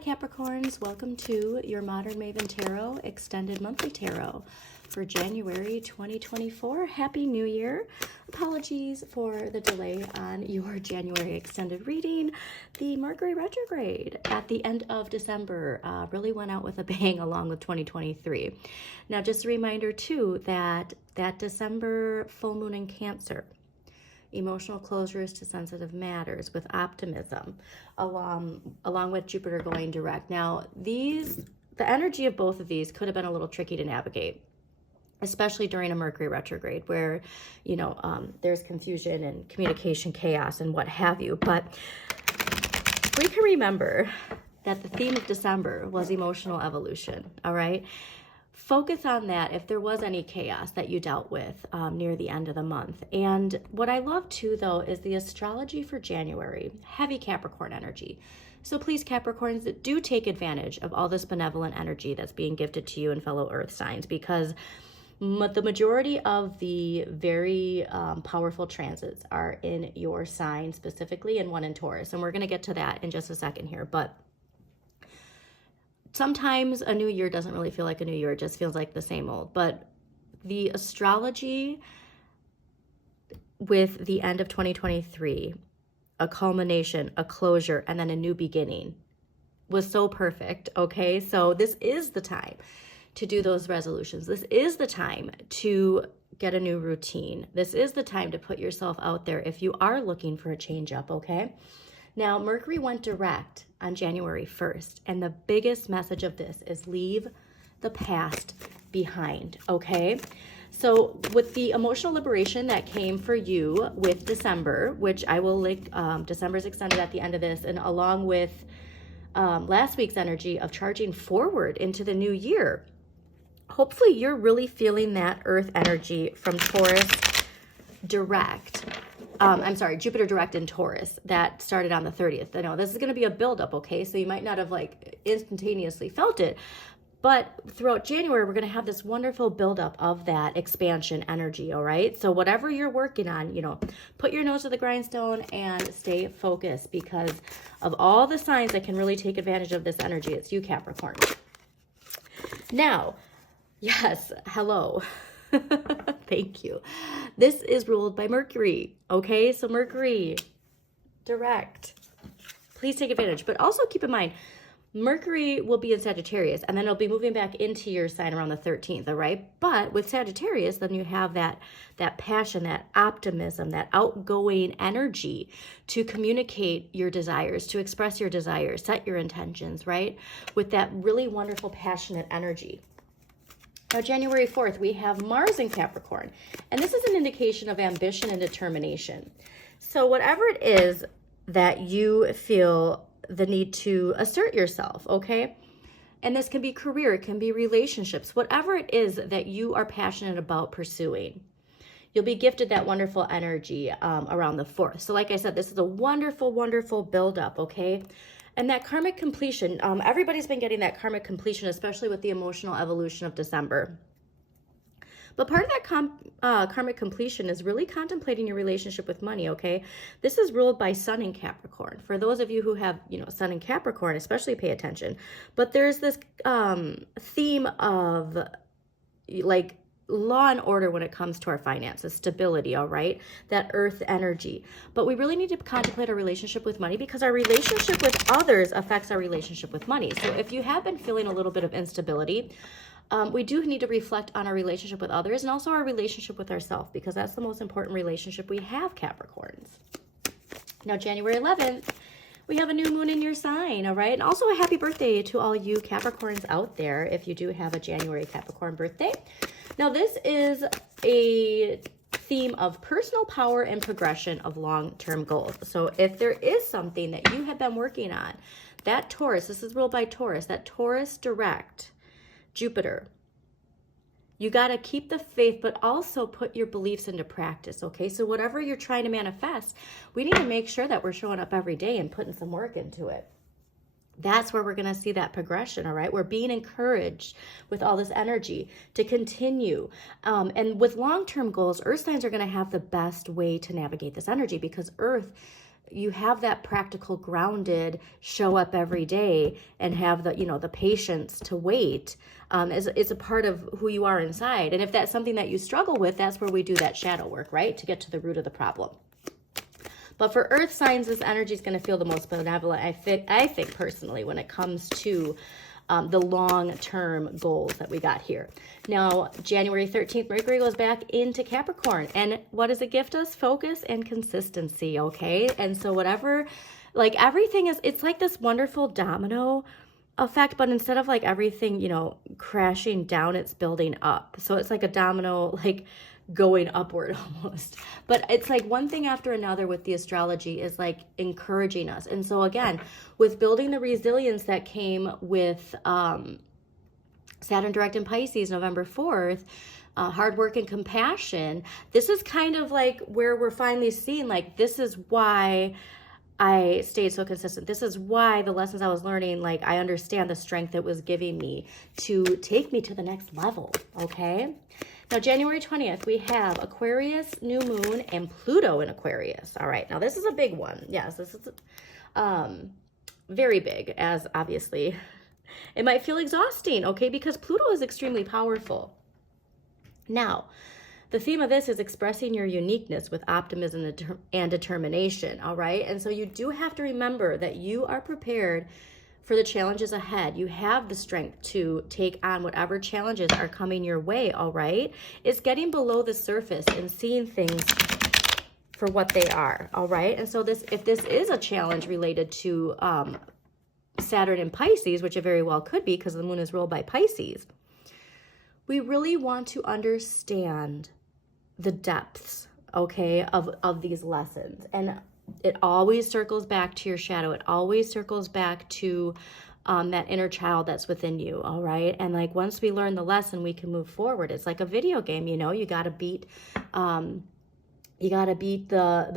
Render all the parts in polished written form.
Capricorns, welcome to your Modern Maven Tarot Extended Monthly Tarot for January 2024. Happy New Year. Apologies for the delay on your January extended reading. The Mercury retrograde at the end of December really went out with a bang along with 2023. Now, just a reminder too that December full moon in Cancer, emotional closures to sensitive matters with optimism, along with Jupiter going direct. Now, the energy of both of these could have been a little tricky to navigate, especially during a Mercury retrograde where, there's confusion and communication chaos and what have you. But we can remember that the theme of December was emotional evolution, all right? Focus on that if there was any chaos that you dealt with near the end of the month. And what I love too, though, is the astrology for January, heavy Capricorn energy. So please, Capricorns, do take advantage of all this benevolent energy that's being gifted to you and fellow earth signs, because the majority of the very powerful transits are in your sign specifically, and one in Taurus. And we're going to get to that in just a second here. But sometimes a new year doesn't really feel like a new year. It just feels like the same old. But the astrology with the end of 2023, a culmination, a closure, and then a new beginning was so perfect, okay? So this is the time to do those resolutions. This is the time to get a new routine. This is the time to put yourself out there if you are looking for a change up, okay? Now, Mercury went direct on January 1st, and the biggest message of this is leave the past behind, okay? So with the emotional liberation that came for you with December, which I will link, December's extended at the end of this, and along with last week's energy of charging forward into the new year, hopefully you're really feeling that earth energy from Taurus direct. Jupiter direct in Taurus that started on the 30th. I know this is going to be a buildup, okay? So you might not have instantaneously felt it, but throughout January, we're going to have this wonderful buildup of that expansion energy, all right? So whatever you're working on, put your nose to the grindstone and stay focused, because of all the signs that can really take advantage of this energy, it's you, Capricorn. Now, yes, hello. Thank you. This is ruled by Mercury, okay? So Mercury, direct. Please take advantage. But also keep in mind, Mercury will be in Sagittarius, and then it'll be moving back into your sign around the 13th, all right? But with Sagittarius, then you have that passion, that optimism, that outgoing energy to communicate your desires, to express your desires, set your intentions, right? With that really wonderful, passionate energy. Now, January 4th, we have Mars in Capricorn, and this is an indication of ambition and determination. So whatever it is that you feel the need to assert yourself, okay? And this can be career, it can be relationships, whatever it is that you are passionate about pursuing, you'll be gifted that wonderful energy around the 4th. So like I said, this is a wonderful, wonderful buildup, okay? And that karmic completion, everybody's been getting that karmic completion, especially with the emotional evolution of December. But part of that karmic completion is really contemplating your relationship with money, okay? This is ruled by Sun in Capricorn. For those of you who have, Sun in Capricorn, especially pay attention. But there's this theme of, law and order when it comes to our finances, stability, all right? That earth energy. But we really need to contemplate our relationship with money, because our relationship with others affects our relationship with money. So if you have been feeling a little bit of instability, we do need to reflect on our relationship with others and also our relationship with ourselves, because that's the most important relationship we have, Capricorns. Now, January 11th, we have a new moon in your sign, all right? And also a happy birthday to all you Capricorns out there if you do have a January Capricorn birthday. Now, this is a theme of personal power and progression of long-term goals. So if there is something that you have been working on, that Taurus, this is ruled by Taurus, that Taurus direct Jupiter, you got to keep the faith, but also put your beliefs into practice, okay? So whatever you're trying to manifest, we need to make sure that we're showing up every day and putting some work into it. That's where we're going to see that progression, all right? We're being encouraged with all this energy to continue. And with long-term goals, earth signs are going to have the best way to navigate this energy, because earth you have that practical grounded show up every day and have the, the patience to wait, is a part of who you are inside. And if that's something that you struggle with, that's where we do that shadow work, right? To get to the root of the problem. But for earth signs, this energy is going to feel the most benevolent, I think personally, when it comes to the long-term goals that we got here. Now, January 13th, Mercury goes back into Capricorn. And what does it gift us? Focus and consistency, okay? And so whatever, like everything is, it's like this wonderful domino effect, but instead of like everything, crashing down, it's building up. So it's like a domino, like going upward almost. But it's like one thing after another with the astrology is like encouraging us. And so again, with building the resilience that came with Saturn direct in Pisces November 4th, hard work and compassion, this is kind of like where we're finally seeing like, this is why I stayed so consistent. This is why the lessons I was learning, like I understand the strength it was giving me to take me to the next level, okay? Now, January 20th, we have Aquarius, new moon, and Pluto in Aquarius. All right, now this is a big one. Yes, this is very big, as obviously it might feel exhausting, okay, because Pluto is extremely powerful. Now, the theme of this is expressing your uniqueness with optimism and determination, all right? And so you do have to remember that you are prepared for the challenges ahead. You have the strength to take on whatever challenges are coming your way, all right? It's getting below the surface and seeing things for what they are, all right? And so if this is a challenge related to Saturn in Pisces, which it very well could be because the moon is ruled by Pisces, we really want to understand the depths, okay, of these lessons. And it always circles back to your shadow. It always circles back to that inner child that's within you, all right? And like once we learn the lesson, we can move forward. It's like a video game, you got to beat the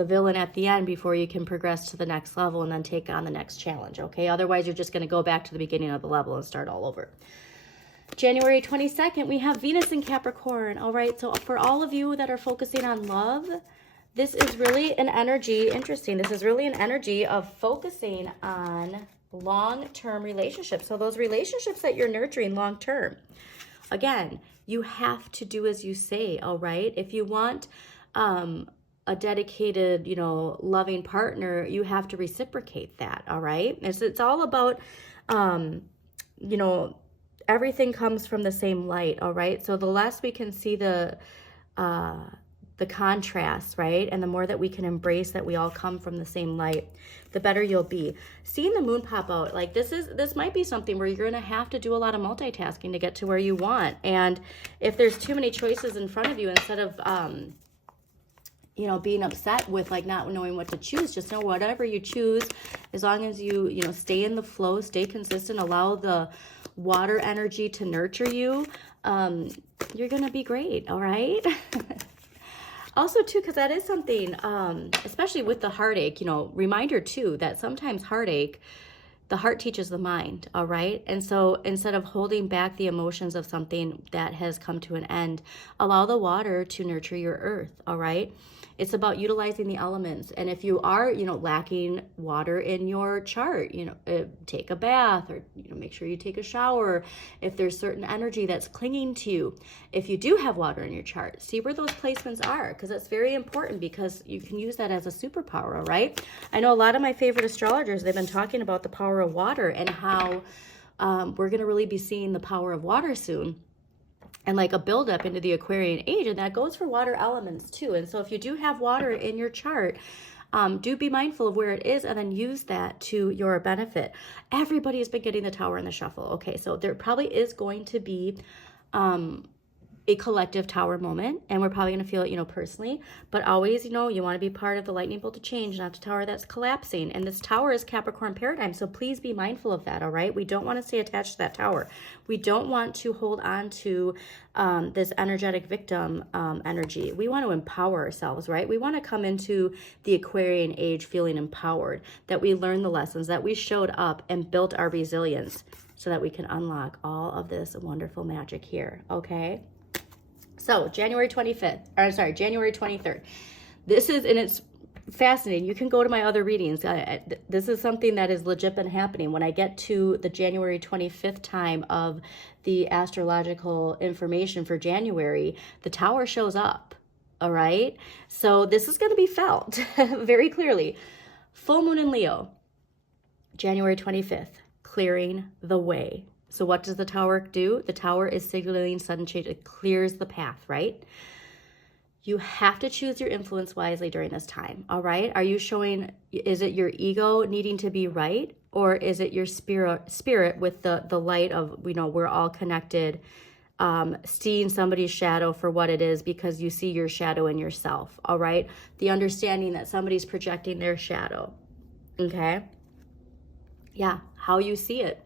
villain at the end before you can progress to the next level and then take on the next challenge, okay? Otherwise, you're just going to go back to the beginning of the level and start all over. January 22nd, we have Venus in Capricorn, all right? So for all of you that are focusing on love, this is really an energy, interesting, this is really an energy of focusing on long-term relationships. So those relationships that you're nurturing long-term, again, you have to do as you say, all right? If you want a dedicated, loving partner, you have to reciprocate that, all right? It's all about, everything comes from the same light, all right? So the less we can see the contrast, right? And the more that we can embrace that we all come from the same light, the better you'll be. Seeing the moon pop out, like this might be something where you're going to have to do a lot of multitasking to get to where you want. And if there's too many choices in front of you, instead of, being upset with like not knowing what to choose, just know whatever you choose, as long as you, stay in the flow, stay consistent, allow the water energy to nurture you, you're going to be great. All right. Also, too, because that is something, especially with the heartache, reminder, too, that sometimes heartache, the heart teaches the mind, all right? And so instead of holding back the emotions of something that has come to an end, allow the water to nurture your earth, all right? It's about utilizing the elements. And if you are, lacking water in your chart, take a bath or, make sure you take a shower. If there's certain energy that's clinging to you, if you do have water in your chart, see where those placements are, because that's very important because you can use that as a superpower, all right? I know a lot of my favorite astrologers, they've been talking about the power of water and how we're going to really be seeing the power of water soon. And like a buildup into the Aquarian age, and that goes for water elements too. And so if you do have water in your chart, do be mindful of where it is and then use that to your benefit. Everybody has been getting the Tower in the Shuffle. Okay, so there probably is going to be a collective Tower moment, and we're probably going to feel it, personally, but always, you want to be part of the lightning bolt of change, not the tower that's collapsing. And this tower is Capricorn paradigm, so please be mindful of that, all right? We don't want to stay attached to that tower. We don't want to hold on to this energetic victim energy. We want to empower ourselves, right? We want to come into the Aquarian age feeling empowered, that we learned the lessons, that we showed up and built our resilience so that we can unlock all of this wonderful magic here, okay? So January 23rd. This is, and it's fascinating. You can go to my other readings. This is something that is legit been happening. When I get to the January 25th time of the astrological information for January, the tower shows up. All right. So this is going to be felt very clearly. Full moon in Leo, January 25th, clearing the way. So what does the tower do? The tower is signaling sudden change. It clears the path, right? You have to choose your influence wisely during this time, all right? Are you showing, is it your ego needing to be right? Or is it your spirit with the light of, we're all connected, seeing somebody's shadow for what it is because you see your shadow in yourself, all right? The understanding that somebody's projecting their shadow, okay? Yeah, how you see it.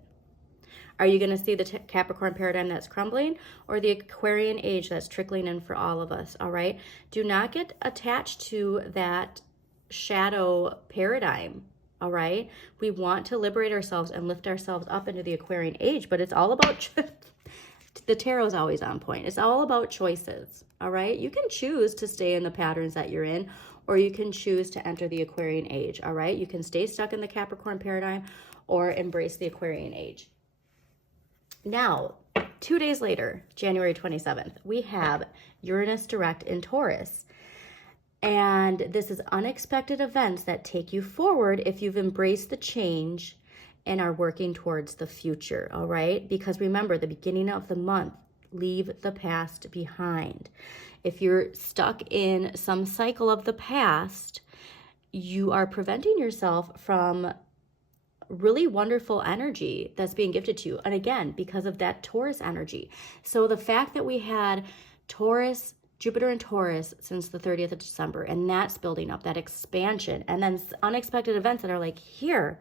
Are you going to see the Capricorn paradigm that's crumbling or the Aquarian age that's trickling in for all of us, all right? Do not get attached to that shadow paradigm, all right? We want to liberate ourselves and lift ourselves up into the Aquarian age, but it's all about, the tarot's always on point. It's all about choices, all right? You can choose to stay in the patterns that you're in, or you can choose to enter the Aquarian age, all right? You can stay stuck in the Capricorn paradigm or embrace the Aquarian age. Now, 2 days later, January 27th, we have Uranus direct in Taurus. And this is unexpected events that take you forward if you've embraced the change and are working towards the future, all right? Because remember, the beginning of the month, leave the past behind. If you're stuck in some cycle of the past, you are preventing yourself from really wonderful energy that's being gifted to you. And again, because of that Taurus energy. So the fact that we had Taurus, Jupiter in Taurus since the 30th of December, and that's building up, that expansion, and then unexpected events that are like here.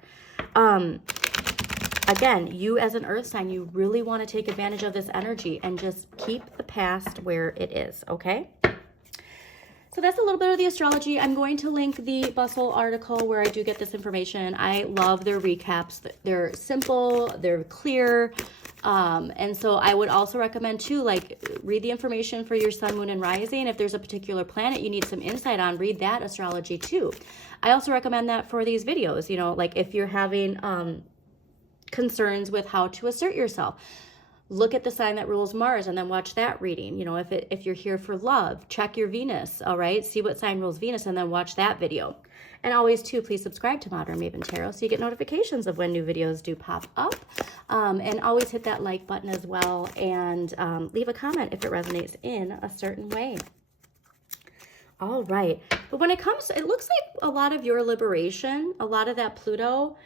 Again, you as an earth sign, you really want to take advantage of this energy and just keep the past where it is, okay? So that's a little bit of the astrology. I'm going to link the Bustle article where I do get this information. I love their recaps. They're simple, they're clear. And so I would also recommend too, like, read the information for your sun, moon, and rising. If there's a particular planet you need some insight on, read that astrology too. I also recommend that for these videos, like if you're having concerns with how to assert yourself, look at the sign that rules Mars and then watch that reading. If you're here for love, check your Venus, all right? See what sign rules Venus and then watch that video. And always, too, please subscribe to Modern Maven Tarot so you get notifications of when new videos do pop up. And always hit that like button as well and leave a comment if it resonates in a certain way. All right. But when it comes, it looks like a lot of your liberation, a lot of that Pluto,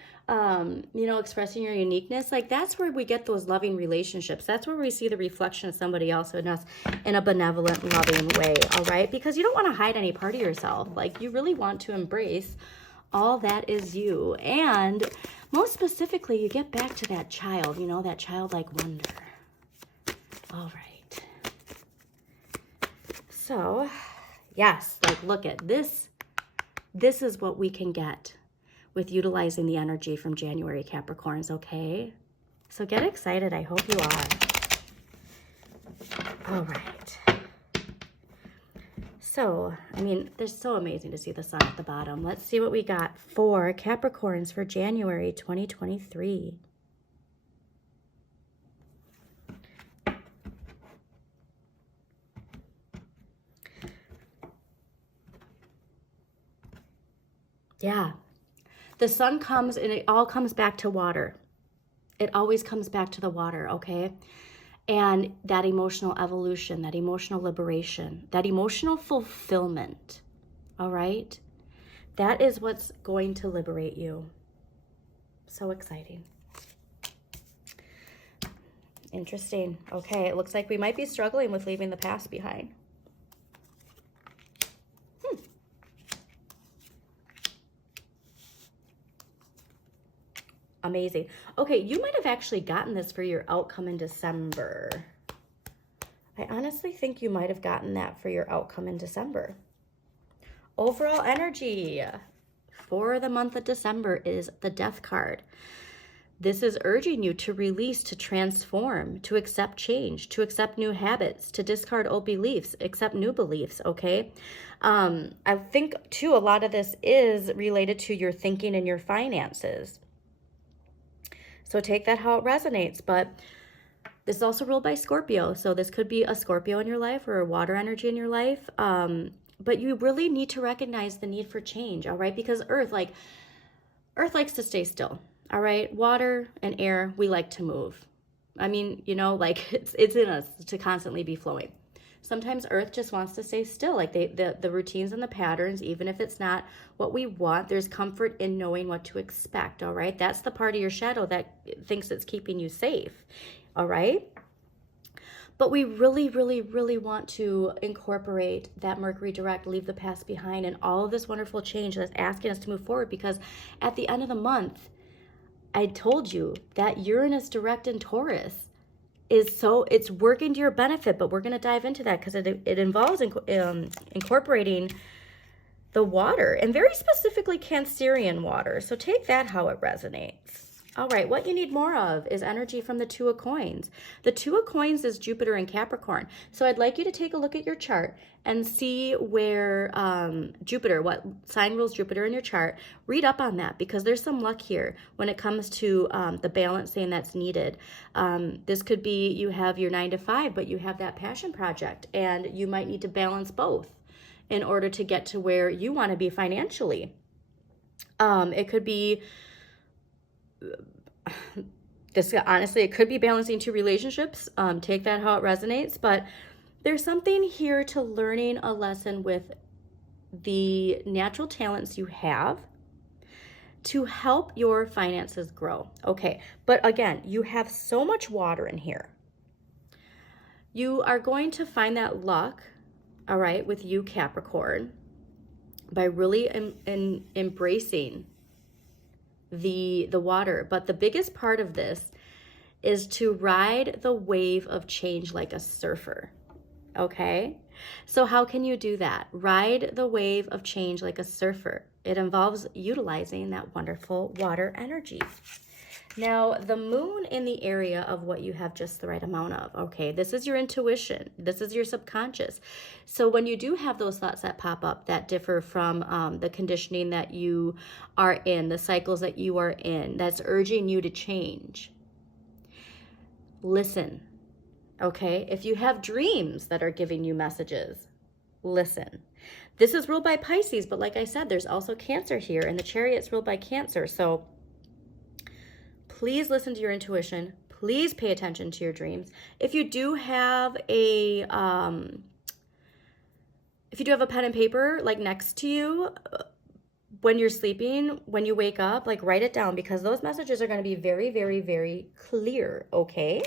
expressing your uniqueness, like that's where we get those loving relationships. That's where we see the reflection of somebody else in us in a benevolent, loving way, all right? Because you don't want to hide any part of yourself. Like, you really want to embrace all that is you. And most specifically, you get back to that child, that childlike wonder. All right. So, yes, like, look at this. This is what we can get with utilizing the energy from January, Capricorns, okay? So get excited. I hope you are. All right. So, there's so amazing to see the sun at the bottom. Let's see what we got for Capricorns for January 2023. Yeah. The sun comes and it all comes back to water. It always comes back to the water, okay? And that emotional evolution, that emotional liberation, that emotional fulfillment, all right? That is what's going to liberate you. So exciting. Interesting. Okay, it looks like we might be struggling with leaving the past behind. Amazing. Okay, you might have actually gotten this for your outcome in December. I honestly think you might have gotten that for your outcome in December. Overall energy for the month of December is the Death card. This is urging you to release, to transform, to accept change, to accept new habits, to discard old beliefs, accept new beliefs, okay? I think, too, a lot of this is related to your thinking and your finances. So take that how it resonates. But this is also ruled by Scorpio. So this could be a Scorpio in your life or a water energy in your life. But you really need to recognize the need for change, all right? Because Earth likes to stay still. All right, water and air, we like to move. I mean, you know, like it's in us to constantly be flowing. Sometimes Earth just wants to stay still, like the routines and the patterns, even if it's not what we want, there's comfort in knowing what to expect, all right? That's the part of your shadow that thinks it's keeping you safe, all right? But we really, really, really want to incorporate that Mercury direct, leave the past behind, and all of this wonderful change that's asking us to move forward, because at the end of the month, I told you that Uranus direct in Taurus it's working to your benefit, but we're going to dive into that because it involves incorporating the water, and very specifically Cancerian water. So take that how it resonates. All right, what you need more of is energy from the Two of Coins. The Two of Coins is Jupiter and Capricorn. So I'd like you to take a look at your chart and see where Jupiter, what sign rules Jupiter in your chart. Read up on that, because there's some luck here when it comes to the balancing that's needed. This could be you have your 9 to 5, but you have that passion project, and you might need to balance both in order to get to where you want to be financially. It could be this, honestly, it could be balancing two relationships. Take that how it resonates, but there's something here to learning a lesson with the natural talents you have to help your finances grow. Okay, but again, you have so much water in here. You are going to find that luck, all right, with you, Capricorn, by really embracing the water. But the biggest part of this is to ride the wave of change like a surfer. Okay, so how can you do that? Ride the wave of change like a surfer. It involves utilizing that wonderful water energy. Now, the moon in the area of what you have just the right amount of, okay, this is your intuition. This is your subconscious. So when you do have those thoughts that pop up that differ from the conditioning that you are in, the cycles that you are in, that's urging you to change, listen, okay? If you have dreams that are giving you messages, listen. This is ruled by Pisces, but like I said, there's also Cancer here, and the Chariot's ruled by Cancer. So please listen to your intuition. Please pay attention to your dreams. If you do have a pen and paper like next to you when you're sleeping, when you wake up, like write it down, because those messages are going to be very, very, very clear, okay?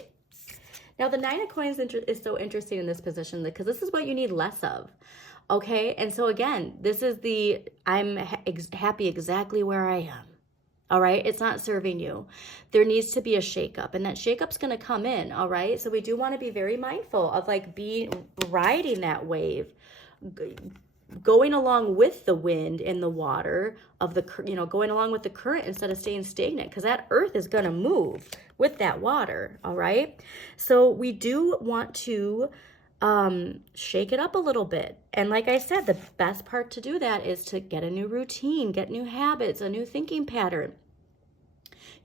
Now, the 9 of Coins is so interesting in this position because this is what you need less of, okay? And so again, this is I'm happy exactly where I am. All right, it's not serving you. There needs to be a shakeup, and that shakeup's going to come in. All right, so we do want to be very mindful of like riding that wave, going along with the wind and the water of the, going along with the current instead of staying stagnant, because that earth is going to move with that water. All right, so we do want to shake it up a little bit. And like I said, the best part to do that is to get a new routine, get new habits, a new thinking pattern.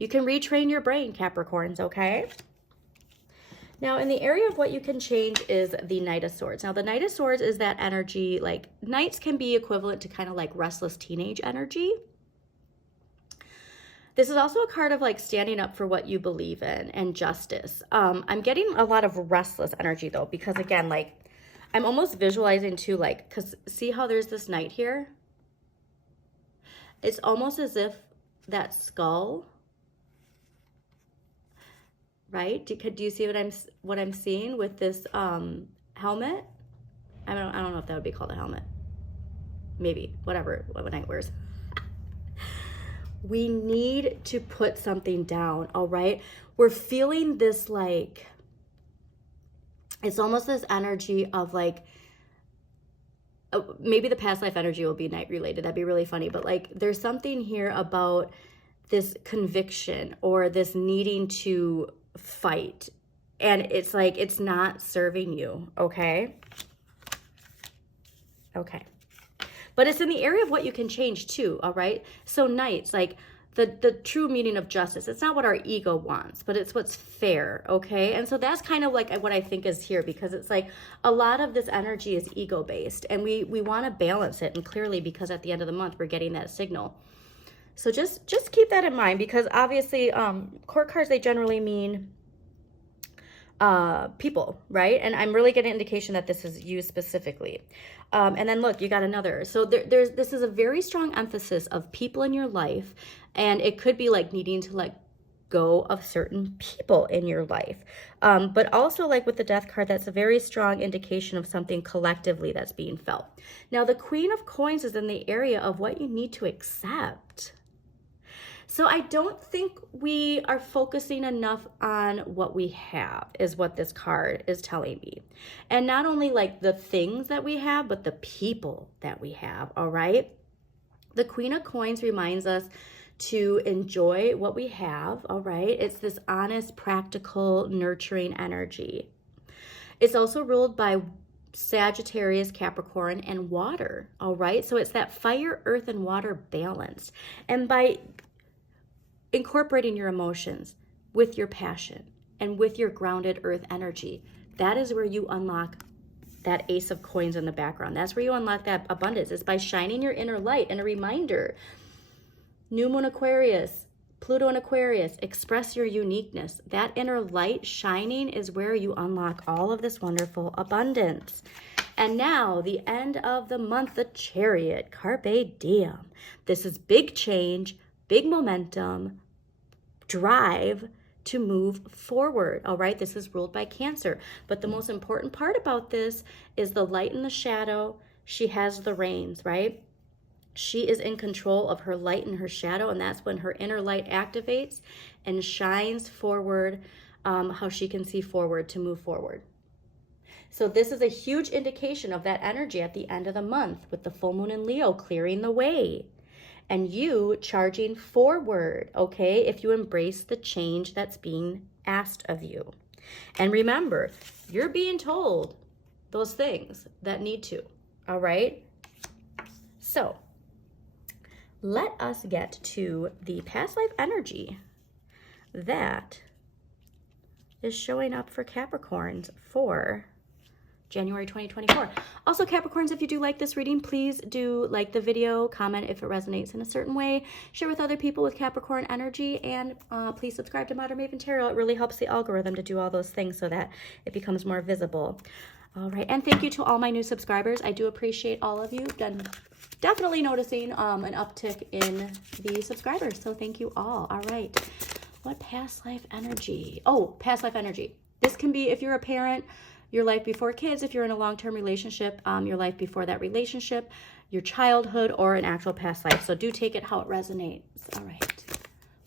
You can retrain your brain, Capricorns, okay? Now, in the area of what you can change is the Knight of Swords. Now, the Knight of Swords is that energy, like Knights can be equivalent to kind of like restless teenage energy. This is also a card of like standing up for what you believe in and justice. I'm getting a lot of restless energy though, because again, like I'm almost visualizing too, like, because see how there's this knight here? It's almost as if that skull, right? Do you see what I'm seeing with this helmet? I don't know if that would be called a helmet. Maybe, whatever, what knight wears. We need to put something down, all right? We're feeling this like, it's almost this energy of like, maybe the past life energy will be night related. That'd be really funny. But like, there's something here about this conviction or this needing to fight. And it's like, it's not serving you, okay? Okay. But it's in the area of what you can change too, all right? So Knights, like the true meaning of justice, it's not what our ego wants, but it's what's fair, okay? And so that's kind of like what I think is here, because it's like a lot of this energy is ego-based, and we want to balance it, and clearly because at the end of the month, we're getting that signal. So just keep that in mind, because obviously court cards, they generally mean people, right? And I'm really getting an indication that this is you specifically. And then look, you got another. So this is a very strong emphasis of people in your life, and it could be like needing to let go of certain people in your life. But also like with the Death card, that's a very strong indication of something collectively that's being felt. Now the Queen of Coins is in the area of what you need to accept. So I don't think we are focusing enough on what we have, is what this card is telling me. And not only like the things that we have, but the people that we have, all right? The Queen of Coins reminds us to enjoy what we have, all right? It's this honest, practical, nurturing energy. It's also ruled by Sagittarius, Capricorn, and water, all right? So it's that fire, earth, and water balance. And by incorporating your emotions with your passion and with your grounded earth energy, that is where you unlock that Ace of Coins in the background. That's where you unlock that abundance. It's by shining your inner light. And a reminder, New Moon Aquarius, Pluto in Aquarius, express your uniqueness. That inner light shining is where you unlock all of this wonderful abundance. And now the end of the month, the Chariot, Carpe Diem. This is big change, big momentum, drive to move forward, all right? This is ruled by Cancer. But the most important part about this is the light and the shadow. She has the reins, right? She is in control of her light and her shadow, and that's when her inner light activates and shines forward, how she can see forward to move forward. So this is a huge indication of that energy at the end of the month, with the full moon in Leo clearing the way. And you charging forward, okay, if you embrace the change that's being asked of you. And remember, you're being told those things that need to, all right? So let us get to the past life energy that is showing up for Capricorns for January 2024. Also, Capricorns, if you do like this reading, please do like the video, comment if it resonates in a certain way, share with other people with Capricorn energy, and please subscribe to Modern Maven Tarot. It really helps the algorithm to do all those things so that it becomes more visible. All right, and thank you to all my new subscribers. I do appreciate all of you. Been definitely noticing an uptick in the subscribers, so thank you all. All right, what past life energy? Oh, past life energy. This can be if you're a parent, your life before kids, if you're in a long-term relationship, your life before that relationship, your childhood, or an actual past life. So do take it how it resonates. All right.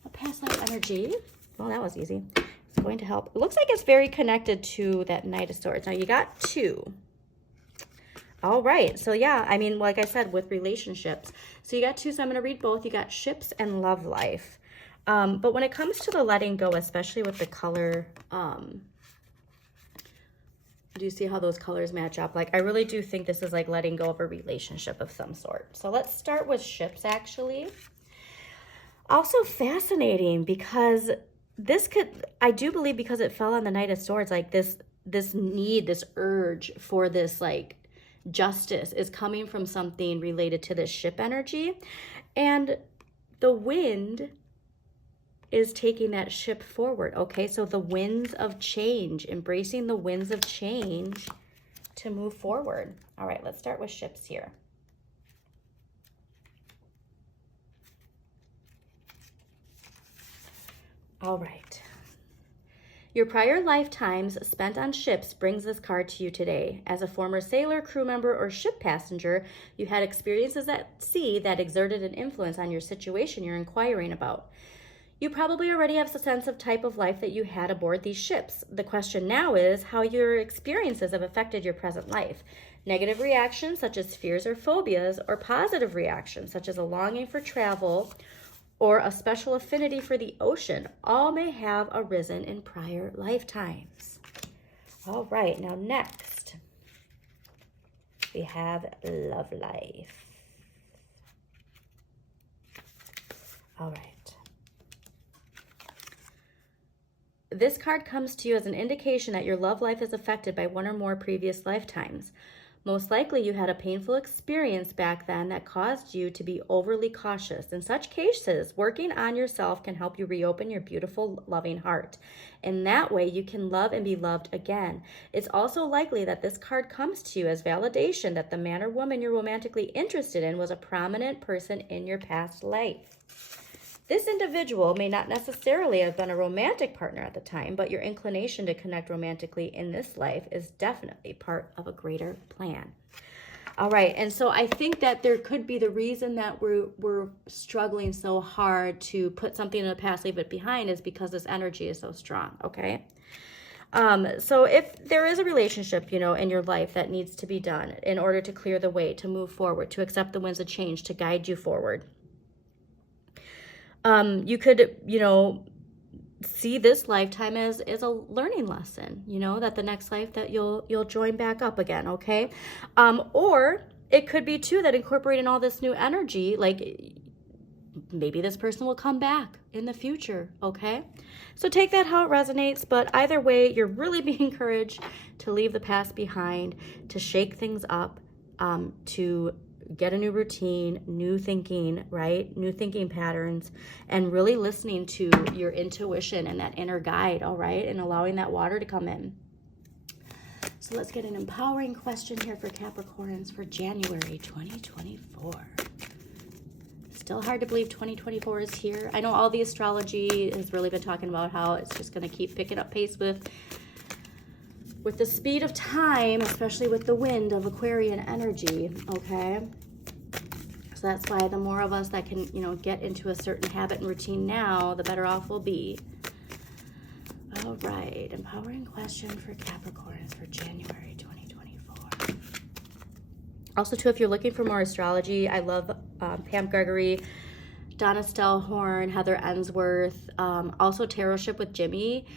What past life energy? Well, that was easy. It's going to help. It looks like it's very connected to that Knight of Swords. Now, you got two. All right. So, yeah, I mean, like I said, with relationships. So you got two, so I'm going to read both. You got ships and love life. But when it comes to the letting go, especially with the color... do you see how those colors match up? Like, I really do think this is like letting go of a relationship of some sort. So let's start with ships, actually. Also fascinating, because this could, I do believe, because it fell on the Knight of Swords, like this need, this urge for this like justice is coming from something related to this ship energy. And the wind is taking that ship forward, okay? So the winds of change, embracing the winds of change to move forward. All right, let's start with ships here. All right. Your prior lifetimes spent on ships brings this card to you today. As a former sailor, crew member, or ship passenger, you had experiences at sea that exerted an influence on your situation you're inquiring about. You probably already have a sense of type of life that you had aboard these ships. The question now is how your experiences have affected your present life. Negative reactions such as fears or phobias, or positive reactions such as a longing for travel or a special affinity for the ocean all may have arisen in prior lifetimes. All right, now next, we have love life. All right. This card comes to you as an indication that your love life is affected by one or more previous lifetimes. Most likely you had a painful experience back then that caused you to be overly cautious. In such cases, working on yourself can help you reopen your beautiful, loving heart. In that way, you can love and be loved again. It's also likely that this card comes to you as validation that the man or woman you're romantically interested in was a prominent person in your past life. This individual may not necessarily have been a romantic partner at the time, but your inclination to connect romantically in this life is definitely part of a greater plan. All right, and so I think that there could be the reason that we're struggling so hard to put something in the past, leave it behind, is because this energy is so strong, okay? So if there is a relationship, in your life that needs to be done in order to clear the way, to move forward, to accept the winds of change, to guide you forward, you could, see this lifetime as a learning lesson, that the next life that you'll join back up again, okay? Or it could be too that incorporating all this new energy, like maybe this person will come back in the future, okay? So take that how it resonates, but either way, you're really being encouraged to leave the past behind, to shake things up, to get a new routine, new thinking, right? New thinking patterns, and really listening to your intuition and that inner guide, all right? And allowing that water to come in. So let's get an empowering question here for Capricorns for January 2024. Still hard to believe 2024 is here. I know all the astrology has really been talking about how it's just going to keep picking up pace with the speed of time, especially with the wind of Aquarian energy, okay? So that's why the more of us that can, get into a certain habit and routine now, the better off we'll be. All right, empowering question for Capricorns for January 2024. Also, too, if you're looking for more astrology, I love Pam Gregory, Donna Stellhorn, Heather Ensworth, also Tarot Ship with Jimmy.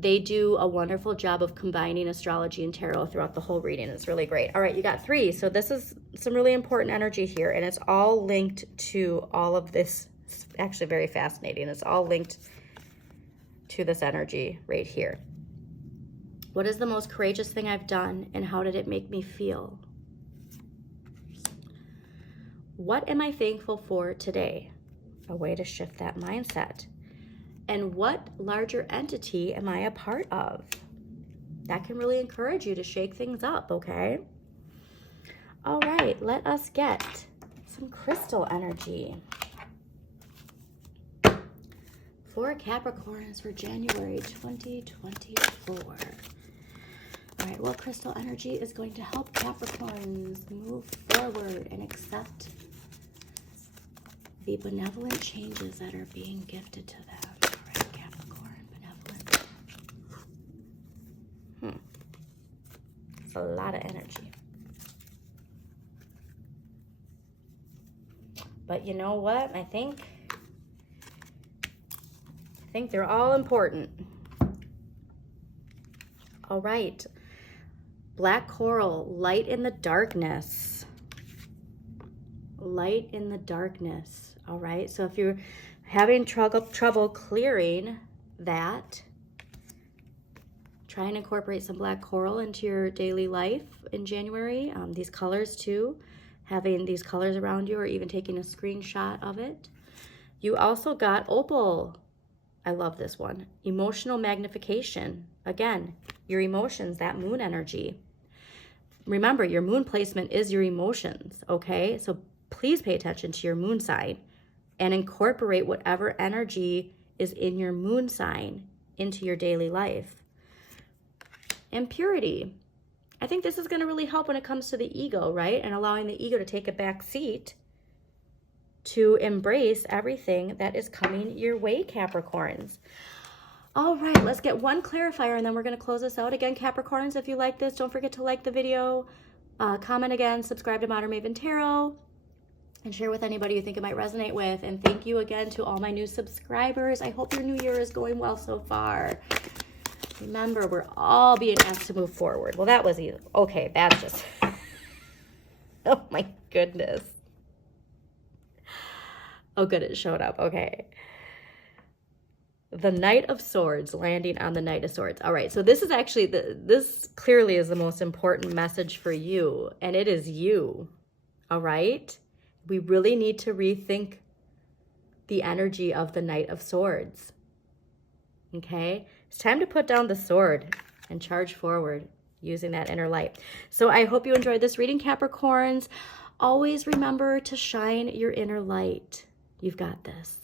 They do a wonderful job of combining astrology and tarot throughout the whole reading. It's really great. All right, you got 3. So this is some really important energy here, and it's all linked to all of this. It's actually very fascinating. It's all linked to this energy right here. What is the most courageous thing I've done, and how did it make me feel? What am I thankful for today? A way to shift that mindset. And what larger entity am I a part of? That can really encourage you to shake things up, okay? All right, let us get some crystal energy for Capricorns for January 2024. All right, what crystal energy is going to help Capricorns move forward and accept the benevolent changes that are being gifted to them? It's a lot of energy. But you know what? I think they're all important. All right. Black coral, light in the darkness. Light in the darkness. All right. So if you're having trouble clearing that, try and incorporate some black coral into your daily life in January. These colors too, having these colors around you, or even taking a screenshot of it. You also got opal. I love this one. Emotional magnification. Again, your emotions, that moon energy. Remember, your moon placement is your emotions, okay? So please pay attention to your moon sign and incorporate whatever energy is in your moon sign into your daily life. And purity. I think this is going to really help when it comes to the ego, right? And allowing the ego to take a back seat to embrace everything that is coming your way, Capricorns. All right, let's get one clarifier, and then we're going to close this out. Again, Capricorns, if you like this, don't forget to like the video, comment again, subscribe to Modern Maven Tarot. and share with anybody you think it might resonate with. And thank you again to all my new subscribers. I hope your new year is going well so far. Remember, we're all being asked to move forward. Well, that was easy. Okay, that's just... Oh my goodness. Oh, good, it showed up. Okay. The Knight of Swords landing on the Knight of Swords. All right, so this is actually, this clearly is the most important message for you, and it is you. All right? We really need to rethink the energy of the Knight of Swords. Okay? It's time to put down the sword and charge forward using that inner light. So I hope you enjoyed this reading, Capricorns. Always remember to shine your inner light. You've got this.